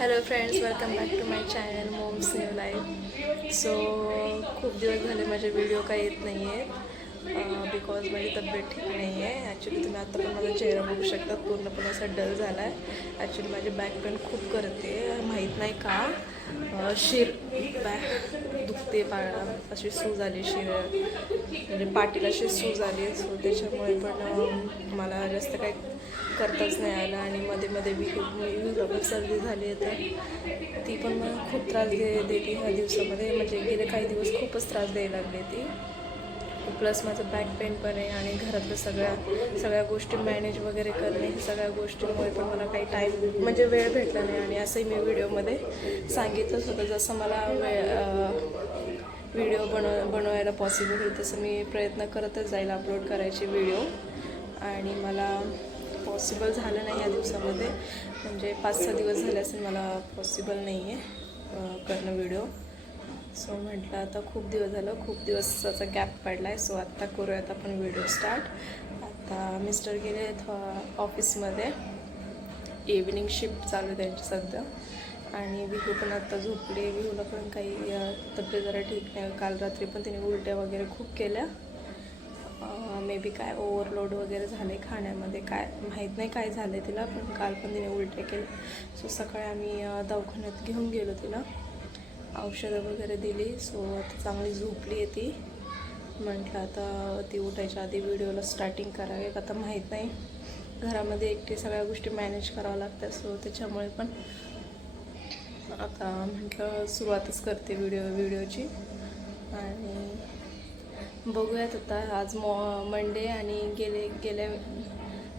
Hello friends, welcome back to my channel mom save life. So खूप दिवस झाले माझे व्हिडिओ काही येत नाही आहेत बिकॉज माझी तब्येत ठीक नाही आहे. ॲक्च्युली तुम्ही आत्ता पण माझा चेहरा बघू शकता, पूर्णपणे असा डल झाला आहे. ॲक्च्युली माझी बॅक पेन खूप करते, माहीत नाही का. शिर बॅक दुखते, अशी सूज आली, शिर म्हणजे पाठीला अशी सूज आली. सो त्याच्यामुळे पण मला जास्त काही करताच नाही आलं आणि मध्ये मध्ये पण सर्दी झाली आहे, तर ती पण मला खूप त्रास देते ह्या दिवसामध्ये. म्हणजे गेले काही दिवस खूपच त्रास द्यायला लागले ती. प्लस माझं बॅक पेन पण आहे आणि घरातलं सगळ्या गोष्टी मॅनेज वगैरे करणे, ह्या सगळ्या गोष्टींमुळे पण मला काही टाईम म्हणजे वेळ भेटला नाही. आणि असंही मी व्हिडिओमध्ये सांगितलंच होतं, जसं मला व्हिडिओ बनवायला पॉसिबल होईल तसं मी प्रयत्न करतच जाईल अपलोड करायचे व्हिडिओ. आणि मला पॉसिबल झालं नाही या दिवसामध्ये, म्हणजे 5-6 दिवस झाले असेल मला पॉसिबल नाही आहे करणं व्हिडिओ. सो म्हटलं आता खूप दिवस झालं, खूप दिवसाचा गॅप पडला आहे. सो आत्ता करूयात आपण व्हिडिओ स्टार्ट. आता मिस्टर गेले ऑफिसमध्ये, इव्हिनिंग शिफ्ट चालू आहे त्यांची सध्या. आणि विहू पण आत्ता झोपली. विहूला पण काही तब्येत जरा ठीक नाही. काल रात्री पण तिने उलट्या वगैरे खूप केल्या. मे बी काय ओव्हरलोड वगैरे झाले खाण्यामध्ये, काय माहीत नाही काय झालं आहे तिला, पण काल पण तिने उलट्या केल्या. सो सकाळी आम्ही दवाखान्यात घेऊन गेलो, तिला औषधं वगैरे दिली. सो आता चांगली झोपली आहे ती. म्हटलं आता ती उठायच्या आधी व्हिडिओला स्टार्टिंग करावे. आता माहीत नाही, घरामध्ये एकटी सगळ्या गोष्टी मॅनेज कराव्या लागतात. सो त्याच्यामुळे पण आता म्हटलं सुरुवातच करते व्हिडिओची. आणि बघूयात आता. आज मंडे आणि गेल्या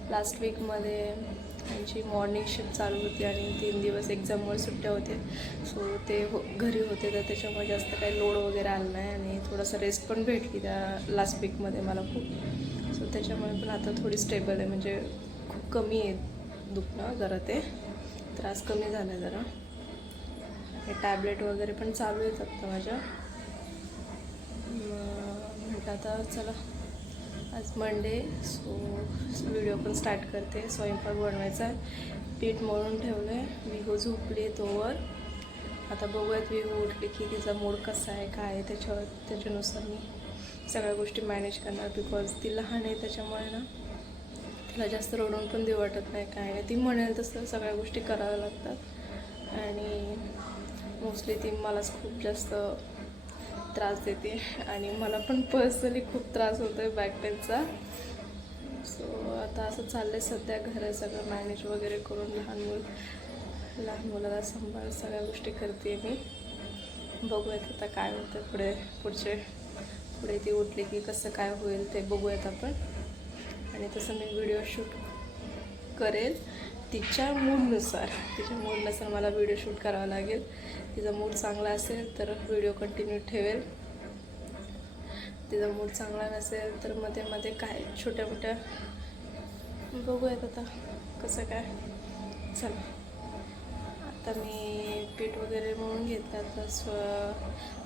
लास्ट वीकमध्ये त्यांची मॉर्निंग शिफ्ट चालू होती आणि 3 दिवस एक्झाममुळे सुट्ट्या होते. सो ते घरी होते, तर त्याच्यामुळे जास्त काही लोड वगैरे आलं नाही आणि थोडंसं रेस्ट पण भेटली त्या लास्ट वीकमध्ये मला खूप. सो त्याच्यामुळे पण आता थोडी स्टेबल आहे, म्हणजे खूप कमी आहे दुखणं, जरा ते त्रास कमी झाला आहे जरा. हे टॅबलेट वगैरे पण चालू आहेत आत्ता माझ्या. म्हटलं आता चला, आज मंडे, सो व्हिडिओ पण स्टार्ट करते. स्वयंपाक बनवायचा आहे, पीठ मळून ठेवलं आहे. विहू झोपली आहे तोवर. आता बघूयात विहू उठली की तिचा मूड कसा आहे, काय आहे, त्याच्यानुसार मी सगळ्या गोष्टी मॅनेज करणार. बिकॉज ती लहान आहे, त्याच्यामुळे ना तिला जास्त रडून पण देऊ वाटत नाही, काय नाही. ती म्हणेल तसं सगळ्या गोष्टी कराव्या लागतात. आणि मोस्टली ती मलाच खूप जास्त त्रास देते आणि मला पण पर्सनली खूप त्रास होतो आहे बॅक पेनचा. सो आता असं चाललं आहे सध्या, घरात सगळं मॅनेज वगैरे करून लहान मुलाला सांभाळ सगळ्या गोष्टी करते मी. बघूयात आता काय होतं पुढे ती उठली की कसं काय होईल ते बघूयात आपण. आणि तसं मी व्हिडिओ शूट करेल तिच्या मूडनुसार मला व्हिडिओ शूट करावा लागेल. तिचा मूड चांगला असेल तर व्हिडिओ कंटिन्यू ठेवेल, तिचा मूड चांगला नसेल तर मध्ये काय छोट्या मोठ्या बघूयात आता कसं काय. चला, आता मी पीठ वगैरे मळून घेतलं.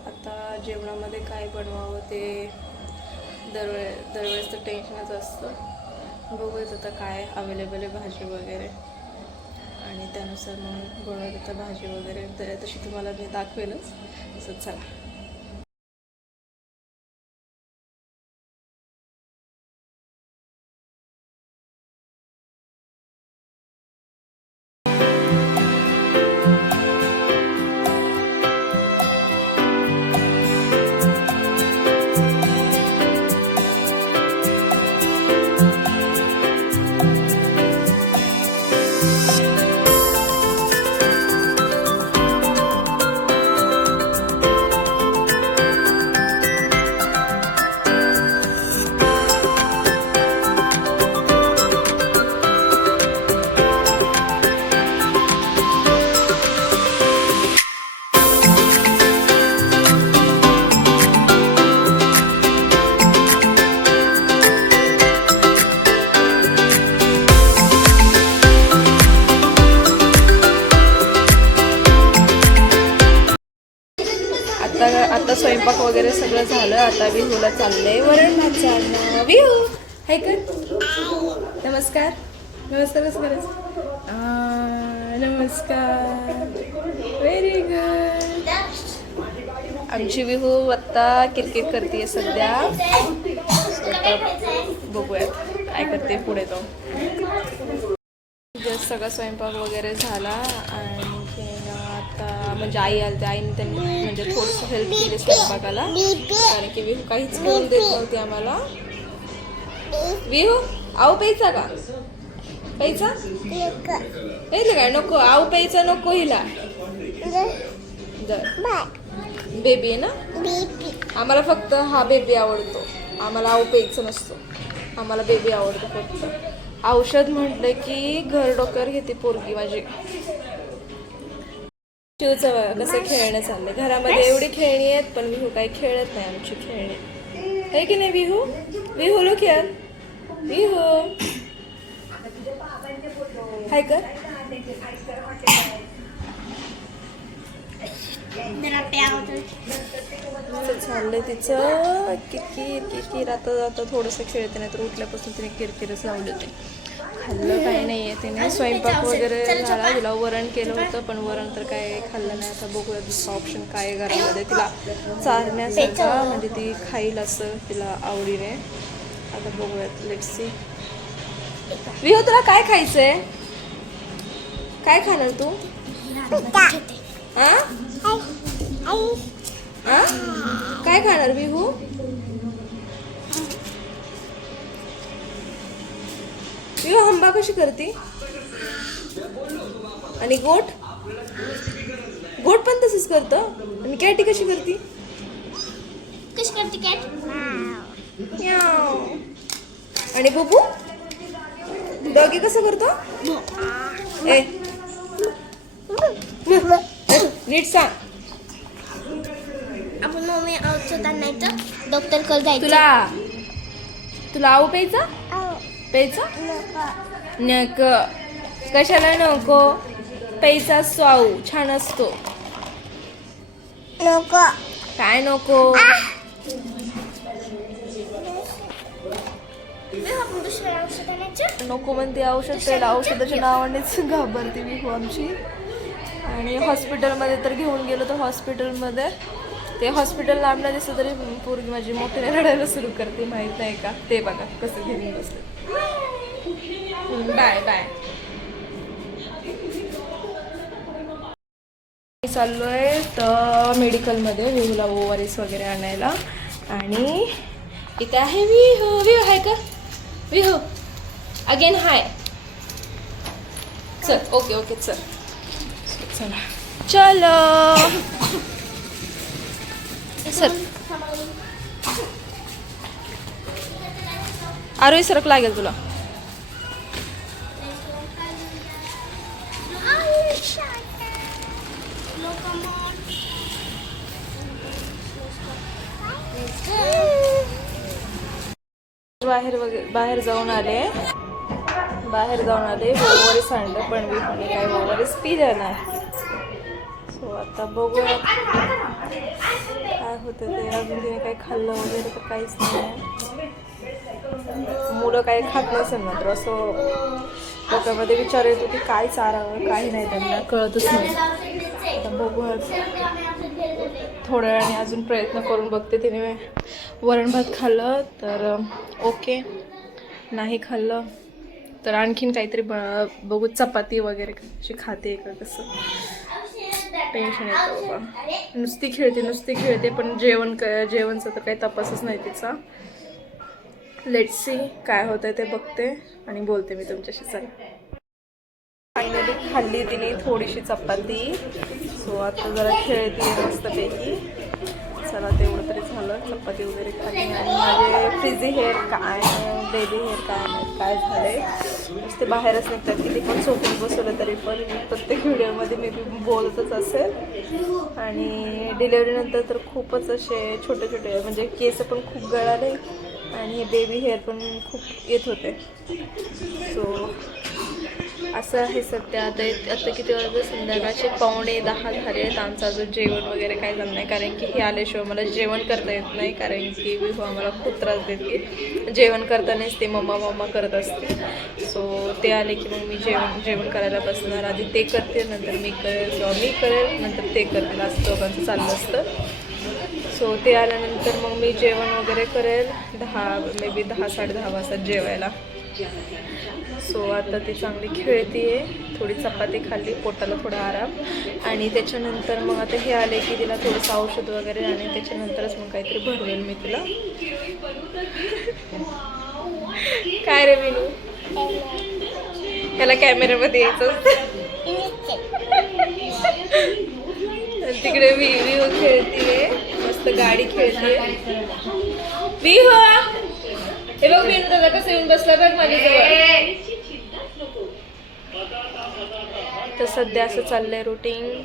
आता जेवणामध्ये काय बनवावं ते दरवेळेस तर टेन्शनच असतं. बघूयात आता काय अवेलेबल आहे भाजी वगैरे, आणि त्यानुसार मग बनवत आता भाजी वगैरे. तर तशी तुम्हाला मी दाखवेलच. असं चला. आता स्वयंपाक वगैरे सगळं झालं. आता विहूला चाललंय वरण भात चालणं. विहू हाय कर, नमस्कार कसं करायचं. नमस्कार. Very good. आमची विहू आत्ता क्रिकेट करते सध्या. बघूयात काय करते पुढे तो. जस्ट सगळा स्वयंपाक वगैरे झाला आणि आता म्हणजे आई आली त्या आईने त्यांनी म्हणजे थोडंसं हेल्प केली स्वयंपाकाला, कारण की विहू काहीच करून देत नव्हती आम्हाला. विहू आऊ प्यायचा का? प्यायचा प्यायचं काय? नको आऊ प्यायचा नको हिला. बेबी आहे ना. आम्हाला फक्त हा बेबी आवडतो, आम्हाला आऊ प्यायचं नसतो, आम्हाला बेबी आवडतो फक्त. औषध म्हटलं की घर डोक्यावर घेते पोरगी माझी. शिवचं कसं खेळणं चाललंय घरामध्ये. एवढी खेळणी आहेत पण विहू काही खेळत नाही आमची खेळणी, आहे की नाही विहू? विहू लोक यार विहू हाय कर. चाललंय तिचं किरकिर. आता थोडंसं खेळते, नाही तर उठल्यापासून तिने किरकिरच लावले होते. खाल्लं काही नाही आहे तिने. स्वयंपाक वगैरे झाला, तिला वरण केलं होतं पण वरण तर काय खाल्लं नाही. आता बघूया दुसरा ऑप्शन काय आहे घरामध्ये तिला चारण्यासारखा, म्हणजे ती खाईल असं तिला आवडीने. आता बघूयात, लेट्स सी. विहो तुला काय खायचंय? काय खाणार तू? काय खाणार विहू? विहू हंबा कशी करते? आणि गोट पण तसंच करतं. आणि कॅटी कशी करते? आणि बुबू डॉगी कसं करतो? ए नीट सांग. आपण मम्मी औषध आणायचं, डॉक्टर कडे जायचं. तुला आऊ प्यायचा? नक. कशाला नको? प्यायचा असतो आऊ, छान असतो. नको. काय नको? नको म्हणते औषध प्यायला. औषधाच्या नावानेच घाबरते विहू आमची. आणि हॉस्पिटलमध्ये तर घेऊन गेलो तर हॉस्पिटलमध्ये ते हॉस्पिटल लांबला दिसलं तरी पोरगी माझी मोठ्याने रडायला सुरू करते, माहीत नाही का? ते बघा कसं घेऊन बसले. Bye bye. चाललोय तर मेडिकलमध्ये विहूला ORS वगैरे आणायला. आणि इथे आहे विहू. विहू हाय का? विहू अगेन हाय. चल ओके चल चला चलो सर. आरोही सरक लागेल तुला. बाहेर जाऊन आले ORS आणलं पण मी पण काय ORS पिलं नाही. सो आता बघूया काय होतं ते. अजून तिने काही खाल्लं वगैरे तर काहीच नाही. मुलं काही खात नसेल ना तर असं डोक्यामध्ये विचार येतो की काय चारावं काही नाही, त्यांना कळतच नाही. आता बघूया थोड्या वेळाने अजून प्रयत्न करून बघते. तिने वरण भात खाल्लं तर ओके, नाही खाल्लं तर आणखीन काहीतरी बघू. चपाती वगैरे कशी खाते का कसं. टेन्शन येतं बाबा. नुसती खेळते पण जेवणचा तर काही तपासच नाही तिचा. लेट्स सी काय होतंय ते बघते आणि बोलते मी तुमच्याशी. चला फायनली खाल्ली तिने थोडीशी चपाती. सो आता जरा खेळते मस्तपैकी. चला तेवढं तरी झालं. चपाती वगैरे खाल्ली. आणि माझे फ्रिझी हेअर काय बेबी हेअर काय झालंय नुसते बाहेरच निघतात. किती पण झोपून बसवलं तरी पण प्रत्येक व्हिडिओमध्ये मी बोलतच असेल. आणि डिलेवरीनंतर तर खूपच असे छोटे म्हणजे केस पण खूप गळाले आणि बेबी हेअर पण खूप येत होते. सो असं आहे सध्या. आता किती वाजले? संध्याकाळचे 9:45 झाले आहेत. आमचं अजून जेवण वगैरे काय झालं नाही, कारण की हे आल्याशिवाय मला जेवण करता येत नाही, कारण की विहू आम्हाला खूप त्रास देते. जेवण करतानाच ते मम्मा मम्मा करत असते. सो ते आले की मग मी जेवण करायला बसणार. आधी ते करते, नंतर मी करेल, किंवा मी करेल नंतर ते करतील, असं दोघांचं चाललं असतं. सो ते आल्यानंतर मग मी जेवण वगैरे करेल. 10-10:30 वाजता जेवायला. सो आता ती चांगली खेळतीये, थोडी चपाती खाल्ली, पोटाला थोडा आराम. आणि त्याच्यानंतर मग आता हे आले की तिला थोडंसं औषध वगैरे, आणि त्याच्यानंतरच मग काहीतरी भरवेल मी तिला. काय रे विनू? ह्याला कॅमेऱ्यामध्ये यायचं असतं. तिकडे विहू खेळतीये, मस्त गाडी खेळतीये. विहू, हे बघ विनू दादा कसं येऊन बसला बघ माझ्याजवळ. तर सध्या असं चाललंय रुटीन,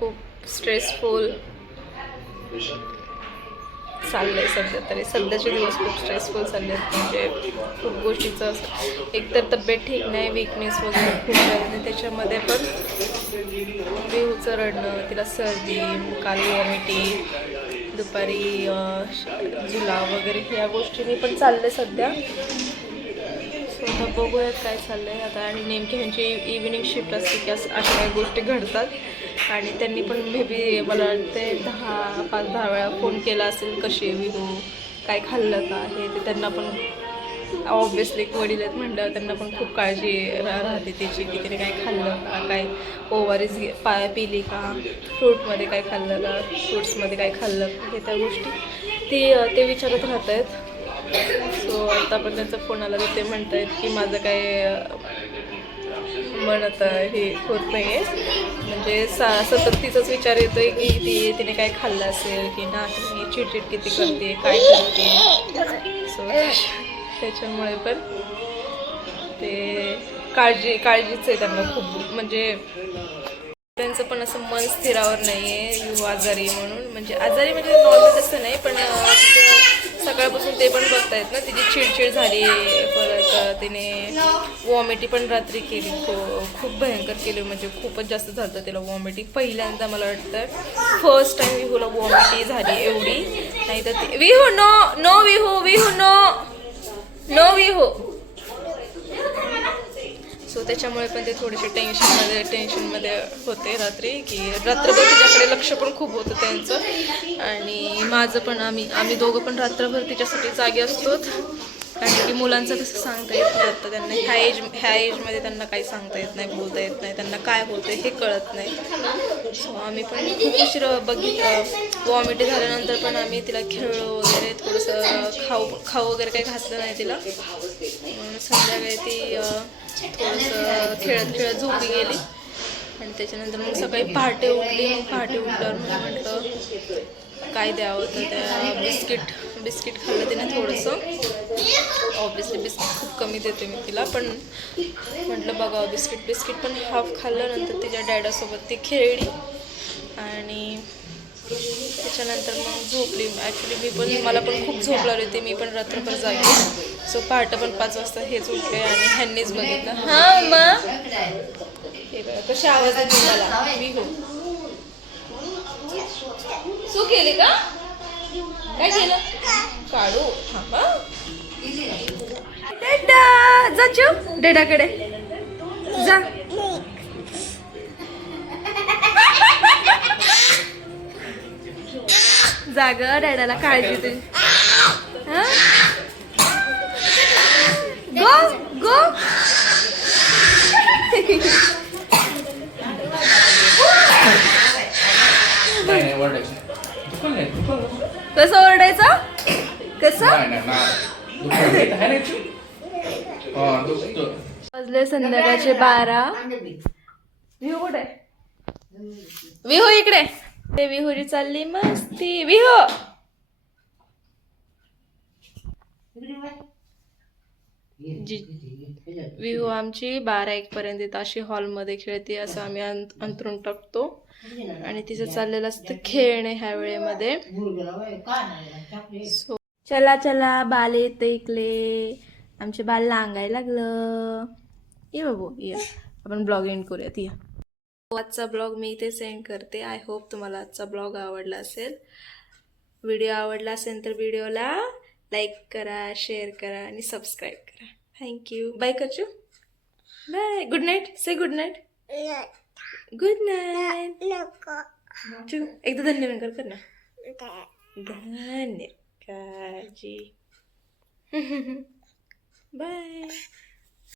खूप स्ट्रेसफुल चाललंय सध्या तरी. सध्याचे दिवस खूप स्ट्रेसफुल चालले आहेत, म्हणजे खूप गोष्टीचं एकतर तब्येत ठीक नाही, विकनेस वगैरे खूप आहे. त्याच्यामध्ये पण विहूचं रडणं, तिला सर्दी, काल वॉमिटिंग, दुपारी जुलाब वगैरे ह्या गोष्टींनी पण चाललं सध्या. सो आता बघूयात काय चाललं आहे आता. आणि नेमकी ह्यांची इव्हिनिंग शिफ्ट असते की अशा काही गोष्टी घडतात. आणि त्यांनी पण मे बी मला वाटते 5-10 वेळा फोन केला असेल, कशी विहू, काय खाल्लं का हे ते. त्यांना पण ऑब्विसली वडील आहेत म्हटल्यावर त्यांना पण खूप काळजी राहते त्याची, की तिने काय खाल्लं का, काय ओवारीस पिली का, फ्रूटमध्ये काय खाल्लं का, फ्रूट्समध्ये काय खाल्लं का, हे त्या गोष्टी ते विचारत राहत आहेत. सो आता पण त्यांचा फोन आला तर ते म्हणत आहेत की माझं काय म्हणत हे होत नाही आहे, म्हणजे सतत तिचाच विचार येतोय की तिने काय खाल्लं असेल की नाही, चिडचिड किती करते, काय करते. सो त्याच्यामुळे पण ते काळजीच आहे त्यांना खूप, म्हणजे त्यांचं पण असं मन स्थिरावर नाही आहे. विहू आजारी म्हणून, म्हणजे आजारी म्हणजे नॉर्मल तसं नाही, पण सकाळपासून ते पण बघतायत ना, तिची चिडचिड झाली, परत तिने वॉमिटिंग पण रात्री केली, खूप भयंकर केली, म्हणजे खूपच जास्त झालं तिला वॉमिटिंग. पहिल्यांदा मला वाटतं फर्स्ट टाइम विहूला वॉमिटिंग झाली एवढी. नाही तर ती Vihu no Vihu no Vihu. So त्याच्यामुळे पण ते थोडेसे टेन्शनमध्ये होते रात्री, की रात्रभर तिच्याकडे लक्ष पण खूप होतं त्यांचं. आणि माझं पण आम्ही दोघं पण रात्रभर तिच्यासाठी जागे असतो, कारण की मुलांचं कसं सांगता येत नाही आता त्यांना. ह्या एजमध्ये त्यांना काही सांगता येत नाही, बोलता येत नाही, त्यांना काय होतं हे कळत नाही. सो आम्ही पण खूप उशीर वॉमिटिंग झाल्यानंतर पण आम्ही तिला खेळलो वगैरे, थोडंसं खाऊ वगैरे काही घातलं नाही तिला. संध्याकाळी ती थोडंसं खेळत झोपी गेली. आणि त्याच्यानंतर मग सकाळी पहाटे उठली. पहाटे उठल्यावर मग म्हटलं काय द्यावं, तर त्या बिस्किट खाल्लं तिने थोडंसं. ऑब्विसली बिस्किट खूप कमी देते मी तिला, पण म्हटलं बघावं बिस्किट पण हाफ खाल्लं. नंतर तिच्या डॅडासोबत ती खेळली आणि त्याच्यानंतर मग झोपली. ॲक्च्युली मला पण खूप झोप लागली होती, मी पण रात्रभर जागी. सो पहाटे पण 5 वाजता हेच उठले आणि ह्यांनीच बघितलं. हां मग हे बघा कशी आवाज येते मला. विहू सू केली का, काय केलं, काढू थांबा. डेडा जा चुप, डेडाकडे जा. जाग डॅडाला काळजी तुझी. गो गो. कसं ओरडायचं, कसं वाजले संध्याकाळचे 12. विहू कुठे, विहू इकडे. ते विहूची चालली मस्ती. विहू विहू आमची 12-1 पर्यंत अशी हॉलमध्ये खेळते, असं आम्ही अंतरून टाकतो. आणि तिचं चाललेलं असतं खेळणे ह्या वेळेमध्ये. चला बाल येते इकडे, आमचे बाल लांगायला लागलं. ये बाबू ये. आपण ब्लॉग एंड करूयात या. आजचा ब्लॉग मी इथे सेंड करते. आय होप तुम्हाला आजचा ब्लॉग आवडला असेल. व्हिडिओ आवडला असेल तर व्हिडिओला लाईक करा, शेअर करा आणि सबस्क्राईब करा. थँक्यू. बाय करचू. बाय. Good night. से गुड नाईट. Good night. एकदा धन्यवाद कर ना. धन्यवाद काळजी. बाय.